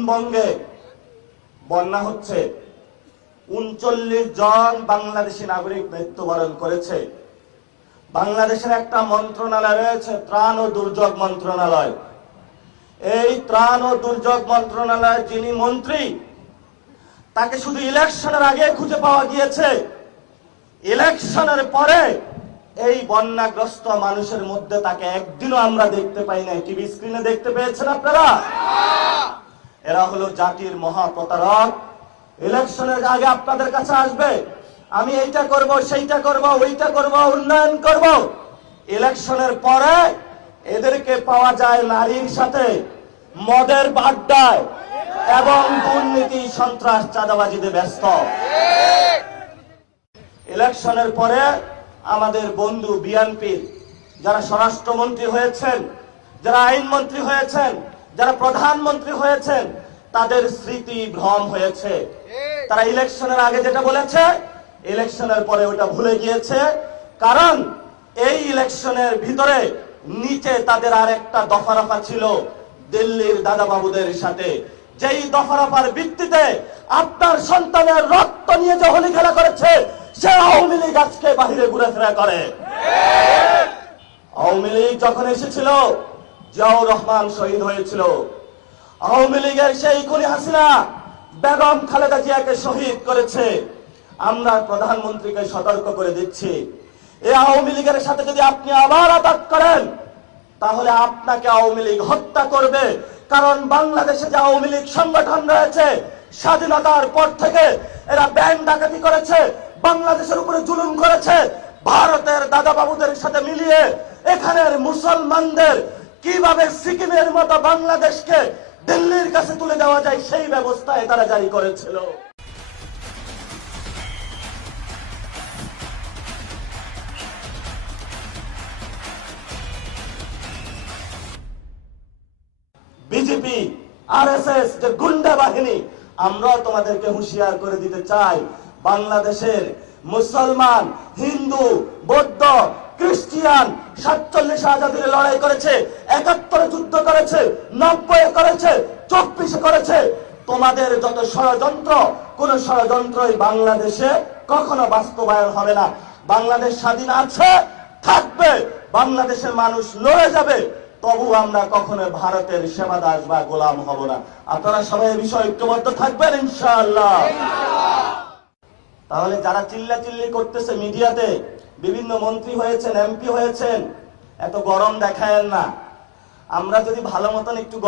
দক্ষিণবঙ্গে বন্যা হচ্ছে, ৩৯ জন বাংলাদেশি নাগরিক মৃত্যুবরণ করেছে। বাংলাদেশের একটা মন্ত্রণালয় রয়েছে, ত্রাণ ও দুর্যোগ মন্ত্রণালয়। এই ত্রাণ ও দুর্যোগ মন্ত্রণালয়ের যিনি মন্ত্রী, তাকে শুধু ইলেকশনের আগে খুঁজে পাওয়া গিয়েছে। ইলেকশনের পরে এই বন্যাগ্রস্ত মানুষের মধ্যে তাকে একদিনও আমরা দেখতে পাই নাই। টিভি স্ক্রিনে দেখতে পেয়েছেন আপনারা? এরা হলো জাতির মহাপ্রতারক। ইলেকশনের আগে আপনাদের কাছে আসবে, আমি এইটা করব, সেইটা করব, ওইটা করব, উন্নয়ন করব। ইলেকশনের পরে এদেরকে পাওয়া যায় নারীর সাথে, মদের আড্ডায় এবং দুর্নীতি, সন্ত্রাস, চাঁদাবাজিতে ব্যস্ত। ইলেকশনের পরে আমাদের বন্ধু বিএনপির যারা স্বরাষ্ট্রমন্ত্রী হয়েছেন, যারা আইনমন্ত্রী হয়েছেন, যারা প্রধানমন্ত্রী হয়েছেন, তাদের স্মৃতি ভ্রম হয়েছে। তারা ইলেকশনের আগে যেটা বলেছে, ইলেকশনের পরে ওটা ভুলে গিয়েছে। কারণ এই ইলেকশনের ভিতরে নিচে তাদের আর একটা দফারফা ছিল দিল্লির দাদাবাবুদের সাথে, যেই দফারফার ভিত্তিতে আপনার সন্তানের রক্ত নিয়ে যে হোলি খেলা করেছে, সে আওয়ামী লীগ আজকে বাহিরে ঘুরেফেরা করে। আওয়ামী লীগ যখন এসেছিল, জিয়াউর রহমান শহীদ হয়েছিল। আওয়ামী লীগের সেই খুনি হাসিনা বেগম খালেদা জিয়াকে শহীদ করেছে। আমরা প্রধানমন্ত্রীকে সতর্ক করে দিচ্ছি, এই আওয়ামী লীগের সাথে যদি আপনি আবার আঘাত করেন, তাহলে আপনাকে আওয়ামী লীগ হত্যা করবে। কারণ বাংলাদেশে যে আওয়ামী লীগ সংগঠন রয়েছে, স্বাধীনতার পর থেকে এরা ব্যাংক ডাকাতি করেছে, বাংলাদেশের উপরে জুলুম করেছে। ভারতের দাদাবাবুদের সাথে মিলিয়ে এখানের মুসলমানদের কিভাবে সিকিমের মতো বাংলাদেশকে দিল্লির কাছে তুলে দেওয়া যায়, সেই ব্যবস্থায় তারা জারি করেছিল। বিজেপি, আরএসএস যে গুন্ডা বাহিনী, আমরা তোমাদেরকে হুঁশিয়ার করে দিতে চাই, বাংলাদেশের মুসলমান, হিন্দু, বৌদ্ধ, খ্রিস্টিয়ান 47 আজাদির লড়াই করেছে, 71 যুদ্ধ করেছে, 90 করেছে, 24 করেছে। তোমাদের যত ষড়যন্ত্র, কোন ষড়যন্ত্রই বাংলাদেশে কখনো বাস্তবায়ন হবে না। বাংলাদেশ স্বাধীন আছে, থাকবে, বাংলাদেশের মানুষ লড়ে যাবে, তবু আমরা কখনো ভারতের সেবাদাস বা গোলাম হব না। আপনারা সবাই এই বিষয়ে ঐক্যবদ্ধ থাকবেন ইনশাআল্লাহ। তাহলে যারা চিল্লাচিল্লি করতেছে মিডিয়াতে, বিভিন্ন মন্ত্রী হয়েছেন, এমপি হয়েছেন, এত গরম দেখায়েন না। আমরা যদি ভালো মতন একটু